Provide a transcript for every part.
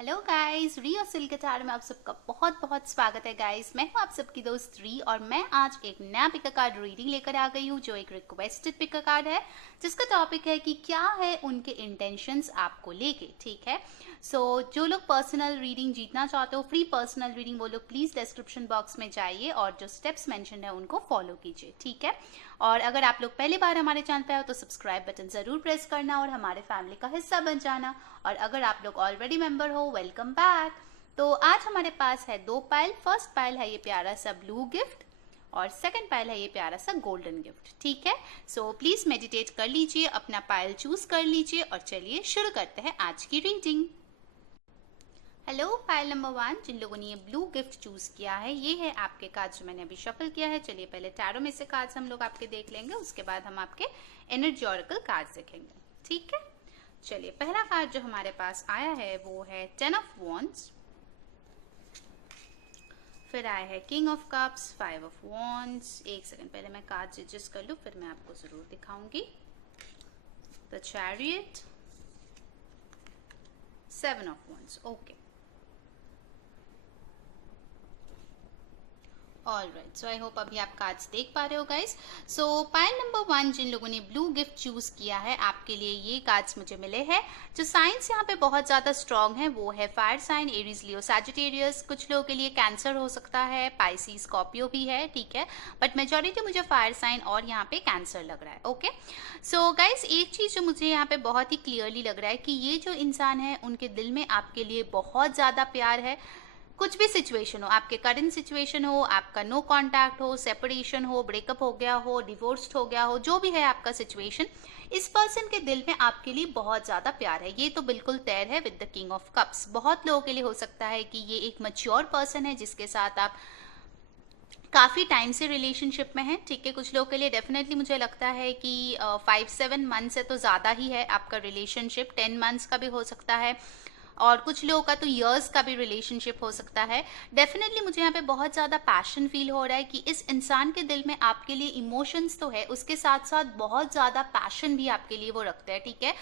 Hello guys, री और सिल गिटार में आप सबका बहुत बहुत स्वागत है गाइस। मैं हूं आप सबकी दोस्त री और मैं आज एक नया पिका कार्ड रीडिंग लेकर आ गई हूं जो एक रिक्वेस्टेड पिका कार्ड है जिसका टॉपिक है कि क्या है उनके इंटेंशंस आपको लेके। ठीक है, जो लोग पर्सनल रीडिंग जीतना चाहते हो, फ्री पर्सनल रीडिंग, वो लोग प्लीज डिस्क्रिप्शन बॉक्स में जाइए और जो स्टेप्स मेंशन है उनको फॉलो कीजिए। ठीक है, और अगर आप लोग पहली बार हमारे चैनल पे हो तो सब्सक्राइब बटन जरूर प्रेस करना और हमारे फैमिली का हिस्सा बन जाना। और अगर आप लोग ऑलरेडी मेंबर हो, वेलकम बैक। तो आज हमारे पास है दो पाइल। फर्स्ट पाइल है ये प्यारा सा ब्लू गिफ्ट और सेकंड पाइल है ये प्यारा सा गोल्डन गिफ्ट। ठीक है, सो प्लीज मेडिटेट कर लीजिए, अपना पाइल चूज कर लीजिए और चलिए शुरू करते हैं आज की रीडिंग। हेलो पाइल नंबर 1, जिन लोगों ने ये ब्लू गिफ्ट चूज किया है, ये है आपके कार्ड जो मैंने अभी शफल किया है। चलिए पहले टैरो में से कार्ड्स हम लोग आपके देख लेंगे, उसके बाद हम आपके एनर्जी ऑरेकल कार्ड्स देखेंगे। ठीक है, चलिए पहला कार्ड जो हमारे पास आया है वो है 10 ऑफ वॉन्ड्स, फिर आया है king of cups, 5 of wands. एक सेकंड पहले मैं कार्ड एडजस्ट कर लूं, फिर मैं आपको जरूर दिखाऊंगी। The chariot, 7 of wands. Okay, alright, so I hope अभी आप कार्ड्स देख पा रहे हो गाइस। सो पाइल नंबर 1, जिन लोगों ने ब्लू गिफ्ट चूज किया है, आपके लिए ये कार्ड्स मुझे मिले हैं। जो साइंस यहाँ पे बहुत ज्यादा स्ट्रांग है वो है फायर साइन, एरीज, लियो, सैजिटेरियस। कुछ लोगों के लिए कैंसर हो सकता है, पाइसिस, स्कॉर्पियो भी है। ठीक है, बट मेजोरिटी मुझे फायर साइन और यहाँ पे कैंसर लग रहा है। ओके, सो गाइस एक चीज जो मुझे यहाँ पे बहुत ही क्लियरली लग रहा है कि ये जो इंसान है उनके दिल में आपके लिए बहुत ज्यादा प्यार है। कुछ भी सिचुएशन हो, आपके करंट सिचुएशन हो, आपका नो कांटेक्ट हो, सेपरेशन हो, ब्रेकअप हो गया हो, डिवोर्स्ड हो गया हो, जो भी है आपका सिचुएशन, इस पर्सन के दिल में आपके लिए बहुत ज्यादा प्यार है। ये तो बिल्कुल तय है with the king of cups. बहुत लोगों के लिए हो सकता है कि ये एक मैच्योर पर्सन है जिसके साथ आप काफी टाइम से रिलेशनशिप में है। ठीक है, कुछ लोगों के लिए डेफिनेटली मुझे लगता है कि 5-7 मंथ से तो ज्यादा ही है आपका रिलेशनशिप, 10 मंथ्स का भी हो सकता है और कुछ लोगों का तो इयर्स का भी रिलेशनशिप हो सकता है। डेफिनेटली मुझे यहाँ पे बहुत ज्यादा पैशन फील हो रहा है कि इस इंसान के दिल में आपके लिए इमोशंस तो है, उसके साथ साथ बहुत ज्यादा पैशन भी आपके लिए वो रखते हैं। ठीक है,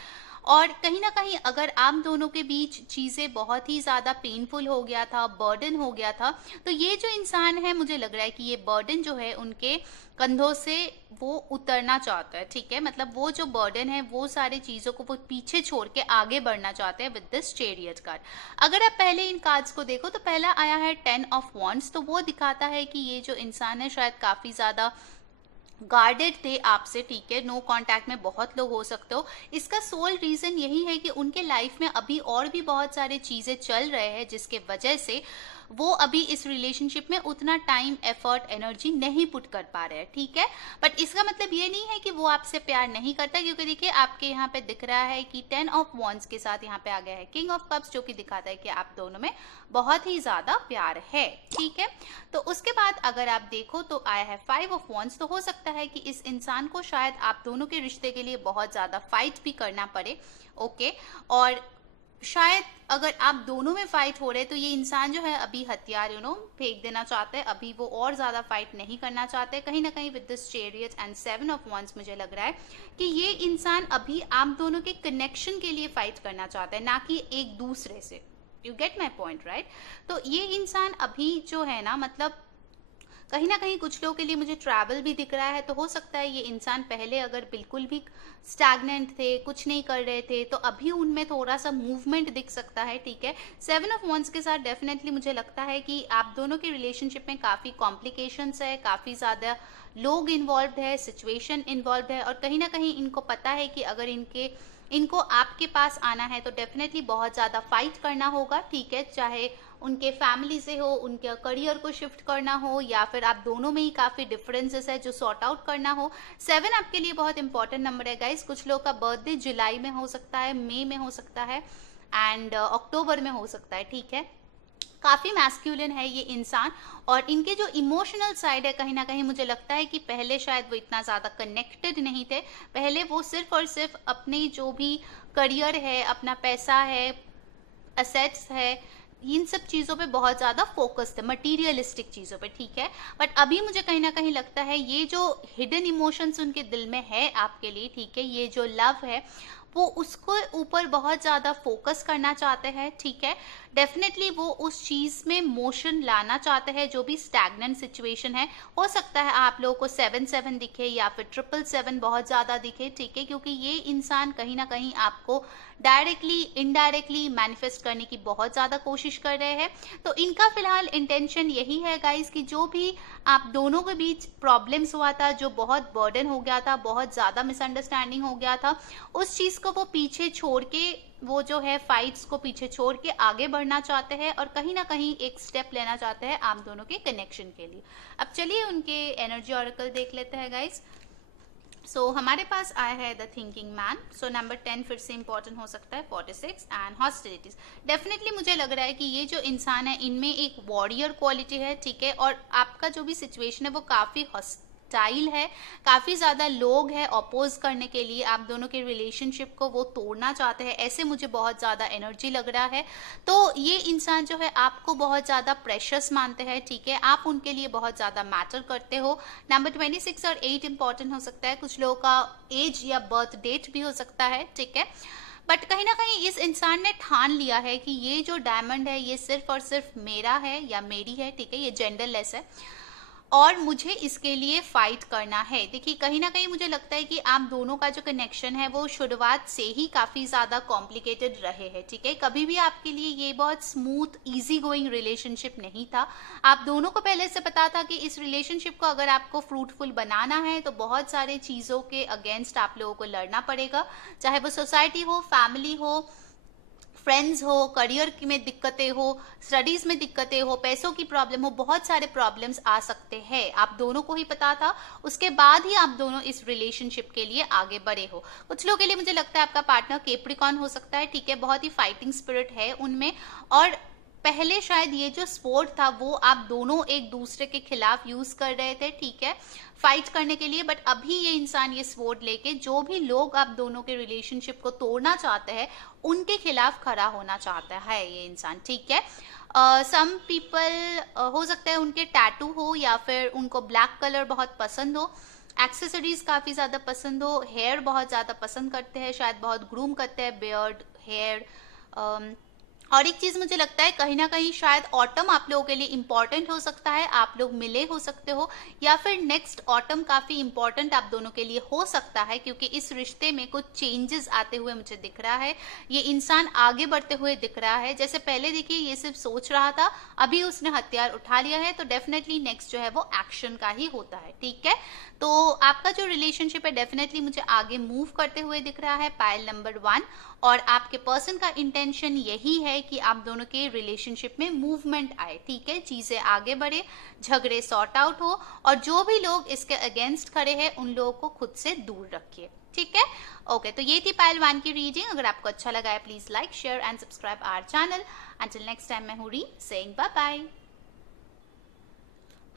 और कहीं ना कहीं अगर आप दोनों के बीच चीजें बहुत ही ज्यादा पेनफुल हो गया था, बर्डन हो गया था, तो ये जो इंसान है मुझे लग रहा है कि ये बर्डन जो है उनके कंधों से वो उतरना चाहता है। ठीक है, मतलब वो जो बर्डन है वो सारी चीजों को वो पीछे छोड़ के आगे बढ़ना चाहते हैं विद दिस चैरियट कार्ड। अगर आप पहले इन कार्ड्स को देखो तो पहला आया है 10 ऑफ वॉन्ड्स, तो वो दिखाता है कि ये जो इंसान है शायद काफी ज्यादा गार्डेड थे आपसे। ठीक है, नो कांटेक्ट में बहुत लोग हो सकते हो। इसका सोल रीजन यही है कि उनके लाइफ में अभी और भी बहुत सारी चीजें चल रहे हैं जिसके वजह से वो अभी इस रिलेशनशिप में उतना टाइम, एफर्ट, एनर्जी नहीं पुट कर पा रहे हैं। ठीक है, बट इसका मतलब ये नहीं है कि वो आपसे प्यार नहीं करता, क्योंकि देखिए आपके यहाँ पे दिख रहा है कि 10 ऑफ वॉन्ड्स के साथ यहाँ पे आ गया है किंग ऑफ कप्स, जो कि दिखाता है कि आप दोनों में बहुत ही ज्यादा प्यार है। ठीक है, तो उसके बाद अगर आप देखो तो आया है 5 ऑफ वॉन्ड्स, तो हो सकता है कि इस इंसान को शायद आप दोनों के रिश्ते के लिए बहुत ज्यादा फाइट भी करना पड़े। ओके, और शायद अगर आप दोनों में फाइट हो रहे तो ये इंसान जो है अभी हथियार फेंक देना चाहते हैं, अभी वो और ज्यादा फाइट नहीं करना चाहते। कहीं ना कहीं with this chariot and 7 of wands मुझे लग रहा है कि ये इंसान अभी आप दोनों के कनेक्शन के लिए फाइट करना चाहता है, ना कि एक दूसरे से। You get my point right? तो ये इंसान अभी जो है ना, मतलब कहीं ना कहीं कुछ लोगों के लिए मुझे ट्रैवल भी दिख रहा है। तो हो सकता है ये इंसान पहले अगर बिल्कुल भी स्टैग्नेंट थे, कुछ नहीं कर रहे थे, तो अभी उनमें थोड़ा सा मूवमेंट दिख सकता है। ठीक है, 7 ऑफ वॉन्ड्स के साथ डेफिनेटली मुझे लगता है कि आप दोनों के रिलेशनशिप में काफी कॉम्प्लिकेशंस है, काफी ज्यादा लोग इन्वॉल्व है, सिचुएशन इन्वॉल्व है, और कहीं ना कहीं इनको पता है कि अगर इनको आपके पास आना है तो डेफिनेटली बहुत ज्यादा फाइट करना होगा। ठीक है, चाहे उनके फैमिली से हो, उनके करियर को शिफ्ट करना हो, या फिर आप दोनों में ही काफी डिफरेंसेस है जो सॉर्ट आउट करना हो। 7 आपके लिए बहुत इंपॉर्टेंट नंबर है गाइस। कुछ लोगों का बर्थडे जुलाई में हो सकता है, मई में हो सकता है एंड अक्टूबर में हो सकता है। ठीक है, काफी मैस्कुलिन है ये इंसान, और इनके जो इमोशनल साइड है कहीं ना कहीं मुझे लगता है कि पहले शायद वो इतना ज्यादा कनेक्टेड नहीं थे। पहले वो सिर्फ और सिर्फ अपने जो भी करियर है, अपना पैसा है, असेट्स है, इन सब चीजों पे बहुत ज्यादा फोकस थे, मटीरियलिस्टिक चीजों पे। ठीक है, बट अभी मुझे कहीं ना कहीं लगता है ये जो हिडन इमोशंस उनके दिल में है आपके लिए, ठीक है, ये जो लव है वो उसको ऊपर बहुत ज्यादा फोकस करना चाहते हैं। ठीक है, डेफिनेटली वो उस चीज में मोशन लाना चाहते हैं, जो भी स्टैग्नेंट सिचुएशन है। हो सकता है आप लोगों को 7-7 दिखे या फिर 777 बहुत ज्यादा दिखे, ठीक है, क्योंकि ये इंसान कहीं ना कहीं आपको डायरेक्टली इनडायरेक्टली मैनिफेस्ट करने की बहुत ज्यादा कोशिश कर रहे हैं। तो इनका फिलहाल इंटेंशन यही है गाइस कि जो भी आप दोनों के बीच प्रॉब्लम्स हुआ था, जो बहुत बर्डन हो गया था, बहुत ज्यादा मिसअंडरस्टैंडिंग हो गया था, उस चीज को वो पीछे छोड़ के, वो जो है फाइट्स को पीछे छोड़ के आगे बढ़ना चाहते हैं और कहीं ना कहीं एक स्टेप लेना चाहते हैं आप दोनों के कनेक्शन के लिए। अब चलिए उनके एनर्जी ऑरेकल देख लेते हैं गाइस। सो हमारे पास आया है the thinking man. So number 10 फिर से इंपॉर्टेंट हो सकता है, 46 एंड हॉस्टिलिटीज। डेफिनेटली मुझे लग रहा है कि ये जो इंसान है इनमें एक वॉरियर क्वालिटी है, ठीक है, और आपका जो भी सिचुएशन है वो काफी हॉस्टाइल है, काफी ज्यादा लोग हैं अपोज करने के लिए, आप दोनों के रिलेशनशिप को वो तोड़ना चाहते हैं, ऐसे मुझे बहुत ज्यादा एनर्जी लग रहा है। तो ये इंसान जो है आपको बहुत ज्यादा प्रेशियस मानते हैं, ठीक है, आप उनके लिए बहुत ज्यादा मैटर करते हो। नंबर 26 और 8 इंपॉर्टेंट हो सकता है, कुछ लोगों का एज या बर्थ डेट भी हो सकता है, ठीक है, बट कहीं ना कहीं इस इंसान ने ठान लिया है कि ये जो डायमंड है ये सिर्फ और सिर्फ मेरा है या मेरी है, ठीक है, ये जेंडरलेस है और मुझे इसके लिए फाइट करना है। देखिए कहीं ना कहीं मुझे लगता है कि आप दोनों का जो कनेक्शन है वो शुरुआत से ही काफी ज्यादा कॉम्प्लिकेटेड रहे हैं, ठीक है, कभी भी आपके लिए ये बहुत स्मूथ इजी गोइंग रिलेशनशिप नहीं था। आप दोनों को पहले से पता था कि इस रिलेशनशिप को अगर आपको फ्रूटफुल बनाना है तो बहुत सारे चीजों के अगेंस्ट आप लोगों को लड़ना पड़ेगा, चाहे वो सोसाइटी हो, फैमिली हो, फ्रेंड्स हो, करियर में दिक्कतें हो, स्टडीज में दिक्कतें हो, पैसों की प्रॉब्लम हो, बहुत सारे प्रॉब्लम्स आ सकते हैं, आप दोनों को ही पता था। उसके बाद ही आप दोनों इस रिलेशनशिप के लिए आगे बढ़े हो। कुछ लोगों के लिए मुझे लगता है आपका पार्टनर कैप्रिकॉर्न हो सकता है, ठीक है, बहुत ही फाइटिंग स्पिरिट है उनमें, और पहले शायद ये जो स्पोर्ट था वो आप दोनों एक दूसरे के खिलाफ यूज कर रहे थे, ठीक है, फाइट करने के लिए, बट अभी ये इंसान ये स्वॉर्ड लेके जो भी लोग आप दोनों के रिलेशनशिप को तोड़ना चाहते हैं उनके खिलाफ खड़ा होना चाहता है ये इंसान, ठीक है। सम पीपल हो सकता है उनके टैटू हो या फिर उनको ब्लैक कलर बहुत पसंद हो, एक्सेसरीज काफी ज्यादा पसंद हो, हेयर बहुत ज्यादा पसंद करते हैं, शायद बहुत ग्रूम करते हैं, बियर्ड, हेयर। और एक चीज मुझे लगता है कहीं ना कहीं शायद ऑटम आप लोगों के लिए इंपॉर्टेंट हो सकता है, आप लोग मिले हो सकते हो, या फिर नेक्स्ट ऑटम काफी इंपॉर्टेंट आप दोनों के लिए हो सकता है, क्योंकि इस रिश्ते में कुछ चेंजेस आते हुए मुझे दिख रहा है, ये इंसान आगे बढ़ते हुए दिख रहा है। जैसे पहले देखिए ये सिर्फ सोच रहा था, अभी उसने हथियार उठा लिया है, तो डेफिनेटली नेक्स्ट जो है वो एक्शन का ही होता है, ठीक है। तो आपका जो रिलेशनशिप है डेफिनेटली मुझे आगे मूव करते हुए दिख रहा है, पाइल नंबर 1, और आपके पर्सन का इंटेंशन यही है कि आप दोनों के रिलेशनशिप में मूवमेंट आए, ठीक है, चीजें आगे बढ़े, झगड़े सॉर्ट आउट हो, और जो भी लोग इसके अगेंस्ट खड़े हैं उन लोगों को खुद से दूर रखिए, ठीक है। ओके, तो ये थी पाइल 1 की रीडिंग। अगर आपको अच्छा लगा है please like, share and subscribe our channel. Until next time, मैं हूँ री saying bye bye.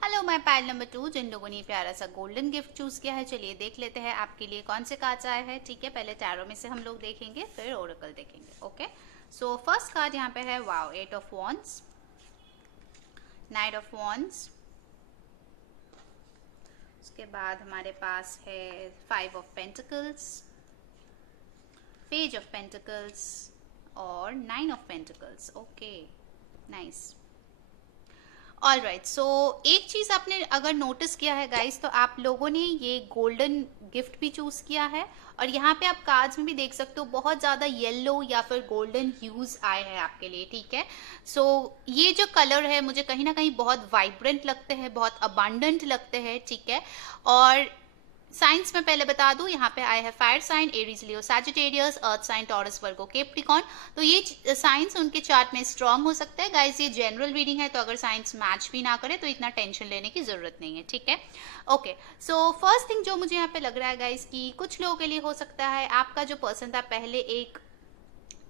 Hello my pile number 2, जिन लोगों ने प्यारा सा गोल्डन गिफ्ट चूज किया है, चलिए देख लेते हैं आपके लिए कौन से कार्ड्स आए हैं, ठीक है। पहले टैरो में से हम लोग देखेंगे, फिर ओरेकल देखेंगे, ओके। सो फर्स्ट कार्ड यहाँ पे है, wow, 8 of wands, knight of wands, उसके बाद हमारे पास है 5 of pentacles, page of pentacles और 9 of pentacles, okay, nice. All right, so एक चीज आपने अगर नोटिस किया है गाइस, तो आप लोगों ने ये गोल्डन गिफ्ट भी चूज किया है, और यहाँ पे आप कार्ड्स में भी देख सकते हो बहुत ज्यादा येलो या फिर गोल्डन ह्यूज आए हैं आपके लिए, ठीक है। सो ये जो कलर है मुझे कहीं ना कहीं बहुत वाइब्रेंट लगते हैं, बहुत अबांडेंट लगते हैं, ठीक है। और साइंस में पहले बता दूं, यहाँ पे आए हैं फायर साइन, एरीज, लियो, सैजिटेरियस, अर्थ साइन, टॉरस, वर्गो, कैप्रिकॉर्न। तो ये साइंस उनके चार्ट में स्ट्रांग हो सकता है गाइस। ये जनरल रीडिंग है, तो अगर साइंस मैच भी ना करे तो इतना टेंशन लेने की जरूरत नहीं है, ठीक है। ओके, सो फर्स्ट थिंग जो मुझे यहाँ पे लग रहा है गाइस कि कुछ लोगों के लिए हो सकता है आपका जो पर्सन था पहले एक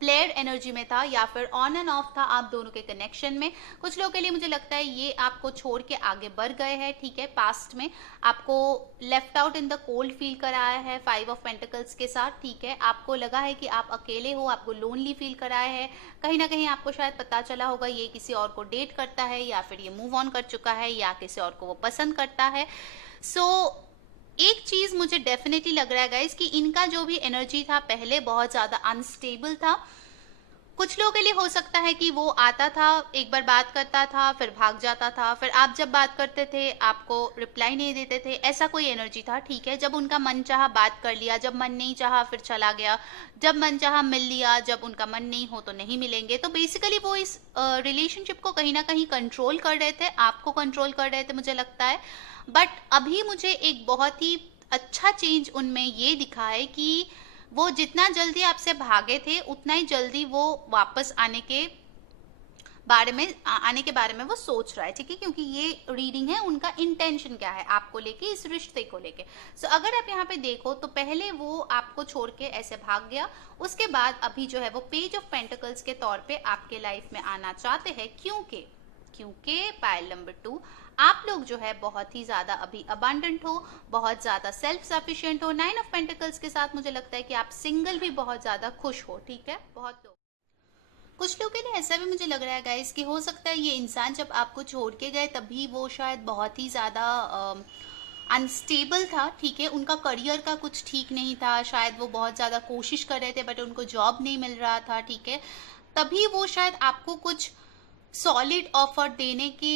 प्लेयर एनर्जी में था या फिर ऑन एंड ऑफ था आप दोनों के कनेक्शन में। कुछ लोगों के लिए मुझे लगता है ये आपको छोड़ के आगे बढ़ गए हैं, ठीक है, पास्ट में आपको left out in the cold feel कराया है 5 ऑफ पेंटिकल्स के साथ, ठीक है। आपको लगा है कि आप अकेले हो, आपको लोनली फील कराया है, कहीं ना कहीं आपको शायद पता चला होगा ये किसी और को डेट करता है या फिर ये मूव ऑन कर चुका है या किसी और को वो पसंद करता है। सो एक चीज मुझे डेफिनेटली लग रहा है गाइस कि इनका जो भी एनर्जी था पहले बहुत ज्यादा अनस्टेबल था। कुछ लोगों के लिए हो सकता है कि वो आता था, एक बार बात करता था, फिर भाग जाता था, फिर आप जब बात करते थे, आपको रिप्लाई नहीं देते थे, ऐसा कोई एनर्जी था, ठीक है? जब उनका मन चाहा बात कर लिया, जब मन नहीं चाहा फिर चला गया, जब मन चाहा मिल लिया, जब उनका मन नहीं हो तो नहीं मिलेंगे। तो बेसिकली वो इस रिलेशनशिप को कहीं न कहीं कंट्रोल कर रहे थे, आपको कंट्रोल कर रहे थे मुझे लगता है। बट अभी मुझे एक बहुत ही अच्छा चेंज उनमें ये दिखा है कि वो जितना जल्दी आपसे भागे थे, उतना ही जल्दी वो वापस आने के बारे में वो सोच रहा है, ठीक है? क्योंकि ये रीडिंग है उनका इंटेंशन क्या है आपको लेके, इस रिश्ते को लेके। सो अगर आप यहाँ पे देखो तो पहले वो आपको छोड़ के ऐसे भाग गया, उसके बाद अभी जो है वो पेज ऑफ पेंटिकल्स के तौर पे आपके लाइफ में आना चाहते हैं। क्योंकि पाइल नंबर 2, आप लोग जो है बहुत ही ज्यादा अभी अबांडेंट हो, बहुत ज्यादा सेल्फ सफिशिएंट हो। 9 ऑफ पेंटिकल्स के साथ मुझे लगता है कि आप सिंगल भी बहुत ज्यादा खुश हो, ठीक है? बहुत लोग, कुछ लोगों के लिए ऐसा भी मुझे लग रहा है गाइस कि हो सकता है ये इंसान जब आपको छोड़ के गए तभी वो शायद बहुत ही ज्यादा अनस्टेबल था, ठीक है? उनका करियर का कुछ ठीक नहीं था, शायद वो बहुत ज्यादा कोशिश कर रहे थे बट उनको जॉब नहीं मिल रहा था, ठीक है? तभी वो शायद आपको कुछ सॉलिड ऑफर देने के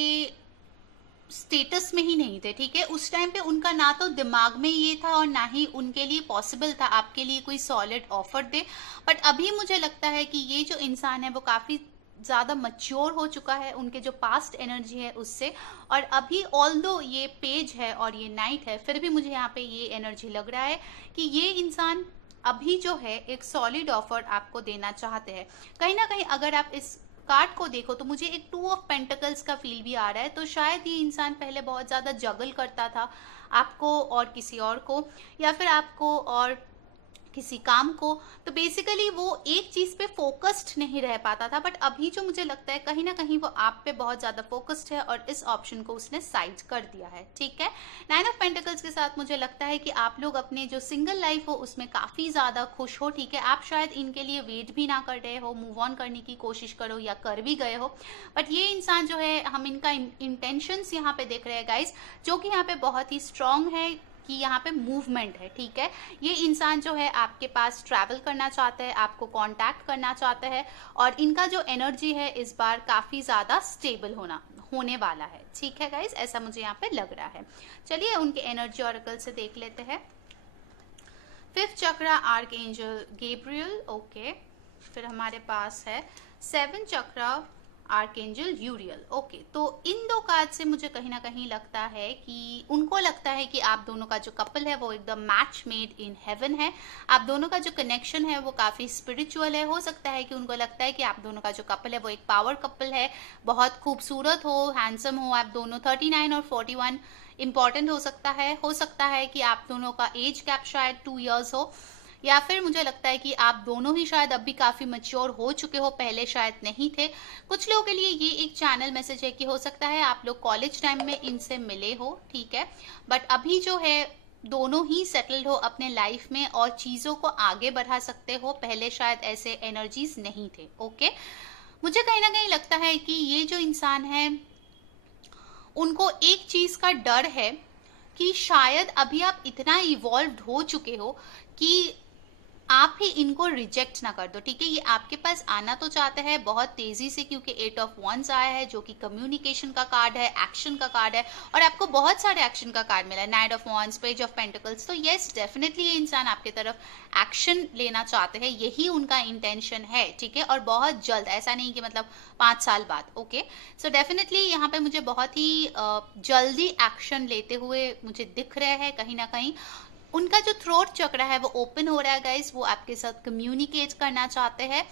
स्टेटस में ही नहीं थे, ठीक है? उस टाइम पे उनका ना तो दिमाग में ये था और ना ही उनके लिए पॉसिबल था आपके लिए कोई सॉलिड ऑफर दे। बट अभी मुझे लगता है कि ये जो इंसान है वो काफी ज्यादा मच्योर हो चुका है उनके जो पास्ट एनर्जी है उससे। और अभी ऑल्दो ये पेज है और ये नाइट है, फिर भी मुझे यहाँ पे ये एनर्जी लग रहा है कि ये इंसान अभी जो है एक सॉलिड ऑफर आपको देना चाहते हैं। कहीं ना कहीं अगर आप इस कार्ड को देखो तो मुझे एक 2 ऑफ पेंटिकल्स का फील भी आ रहा है। तो शायद ये इंसान पहले बहुत ज्यादा जगल करता था आपको और किसी और को, या फिर आपको और किसी काम को। तो बेसिकली वो एक चीज पे फोकस्ड नहीं रह पाता था, बट अभी जो मुझे लगता है कहीं ना कहीं वो आप पे बहुत ज्यादा फोकस्ड है और इस ऑप्शन को उसने साइड कर दिया है, ठीक है? 9 ऑफ पेंटिकल्स के साथ मुझे लगता है कि आप लोग अपने जो सिंगल लाइफ हो उसमें काफी ज्यादा खुश हो, ठीक है? आप शायद इनके लिए वेट भी ना कर रहे हो, मूव ऑन करने की कोशिश करो या कर भी गए हो। बट ये इंसान जो है, हम इनका इंटेंशंस यहाँ पे देख रहे हैं गाइस, जो कि यहाँ पे बहुत ही स्ट्रांग है कि यहाँ पे मूवमेंट है, ठीक है? ये इंसान जो है आपके पास ट्रैवल करना चाहता है, आपको कांटेक्ट करना चाहता है, और इनका जो एनर्जी है इस बार काफी ज्यादा स्टेबल होने वाला है, ठीक है गाइस? ऐसा मुझे यहाँ पे लग रहा है। चलिए उनके एनर्जी ऑरेकल से देख लेते हैं। 5th चक्रा आर्क एंजल गैब्रियल, ओके। फिर हमारे पास है 7th चक्रा आर्कएंजल यूरियल, ओके। तो इन दो कार्ड से मुझे कहीं ना कहीं लगता है कि उनको लगता है कि आप दोनों का जो कपल है वो एकदम मैच मेड इन हेवन है। आप दोनों का जो कनेक्शन है वो काफी स्पिरिचुअल है। हो सकता है कि उनको लगता है कि आप दोनों का जो कपल है वो एक पावर कपल है, बहुत खूबसूरत हो, हैंडसम हो आप दोनों। 39 और 41 इंपॉर्टेंट हो सकता है कि आप दोनों का एज गैप शायद 2 इयर्स हो, या फिर मुझे लगता है कि आप दोनों ही शायद अभी काफी मैच्योर हो चुके हो, पहले शायद नहीं थे। कुछ लोगों के लिए ये एक चैनल मैसेज है कि हो सकता है आप लोग कॉलेज टाइम में इनसे मिले हो, ठीक है? बट अभी जो है दोनों ही सेटल्ड हो अपने लाइफ में और चीजों को आगे बढ़ा सकते हो, पहले शायद ऐसे एनर्जीज नहीं थे, ओके? मुझे कहीं ना कहीं लगता है कि ये जो इंसान है उनको एक चीज का डर है कि शायद अभी आप इतना इवॉल्व हो चुके हो कि आप ही इनको रिजेक्ट ना कर दो, ठीक है? ये आपके पास आना तो चाहते हैं बहुत तेजी से, क्योंकि 8 ऑफ wands आया है जो कि कम्युनिकेशन का कार्ड है, एक्शन का कार्ड है, और आपको बहुत सारे एक्शन का कार्ड मिला है। 9 of wands, page of pentacles. तो यस, डेफिनेटली ये इंसान आपके तरफ एक्शन लेना चाहते हैं, यही उनका इंटेंशन है, ठीक है? और बहुत जल्द, ऐसा नहीं कि मतलब 5 साल बाद, ओके? सो डेफिनेटली यहाँ पे मुझे बहुत ही जल्दी एक्शन लेते हुए मुझे दिख रहे हैं। कहीं ना कहीं उनका जो थ्रोट चक्र है वो ओपन हो रहा है गाइस, वो आपके साथ कम्युनिकेट करना चाहते हैं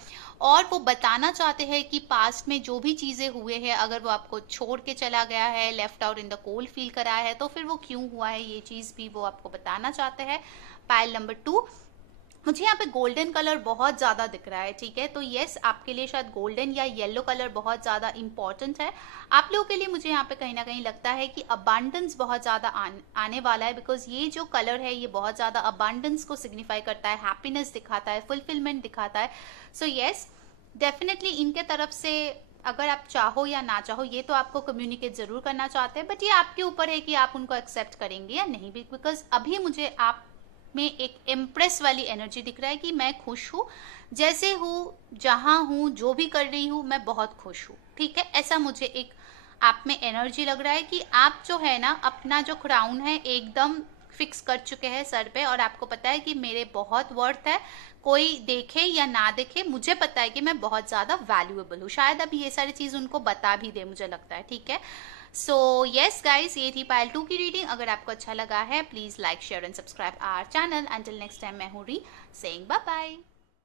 और वो बताना चाहते हैं कि पास्ट में जो भी चीजें हुए हैं, अगर वो आपको छोड़ के चला गया है, left out in the cold feel करा है, तो फिर वो क्यों हुआ है, ये चीज भी वो आपको बताना चाहते हैं। पाइल नंबर 2, मुझे यहाँ पे गोल्डन कलर बहुत ज्यादा दिख रहा है, ठीक है? तो यस, आपके लिए शायद गोल्डन या येलो कलर बहुत ज्यादा इंपॉर्टेंट है। आप लोगों के लिए मुझे यहाँ पे कहीं ना कहीं लगता है कि अबांडेंस बहुत ज्यादा आने वाला है, बिकॉज ये जो कलर है ये बहुत ज्यादा अबांडेंस को सिग्निफाई करता है, हैप्पीनेस दिखाता है, फुलफिलमेंट दिखाता है। सो यस, डेफिनेटली इनके तरफ से अगर आप चाहो या ना चाहो, ये तो आपको कम्युनिकेट जरूर करना चाहते हैं, बट ये आपके ऊपर है कि आप उनको एक्सेप्ट करेंगे या नहीं, बिकॉज अभी मुझे आप में एक इम्प्रेस वाली एनर्जी दिख रहा है कि मैं खुश हूँ, जैसे हूँ, जहाँ हूँ, जो भी कर रही हूँ, मैं बहुत खुश हूँ। ठीक है, ऐसा मुझे एक आप में एनर्जी लग रहा है कि आप जो है ना अपना जो क्राउन है एकदम फिक्स कर चुके हैं सर पे, और आपको पता है कि मेरे बहुत वर्थ है, कोई देखे या ना देखे, मुझे पता है कि मैं बहुत ज्यादा वैल्यूएबल हूँ। शायद अभी ये सारी चीज उनको बता भी दे, मुझे लगता है। ठीक है, सो यस गाइस, ये थी पायल 2 की रीडिंग। अगर आपको अच्छा लगा है please like share and subscribe our channel. Until next time, मैं हूँ री सेइंग बाय बाय।